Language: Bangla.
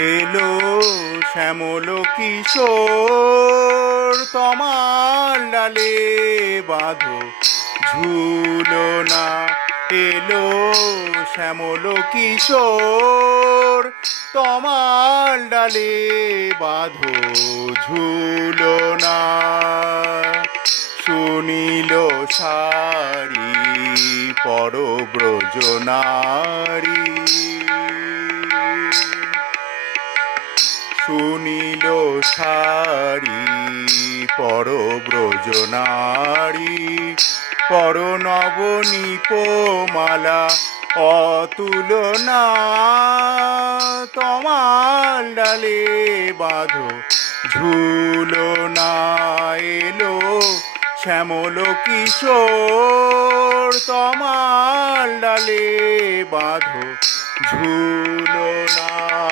এলো শ্যামল কিশোর, তমাল ডালে বাঁধো ঝুলনা। এলো শ্যামল কিশোর, তমাল ডালে বাঁধো ঝুলনা। শুনিল সারি পরব্রজ নারী, শুনিল সারি পরব্রজ নারী। পর নবনীপমালা অতুলনা, তমাল ডালে বাঁধো ঝুলনা। এলো শ্যামল কিশোর, তমাল ডালে বাঁধো ঝুলনা।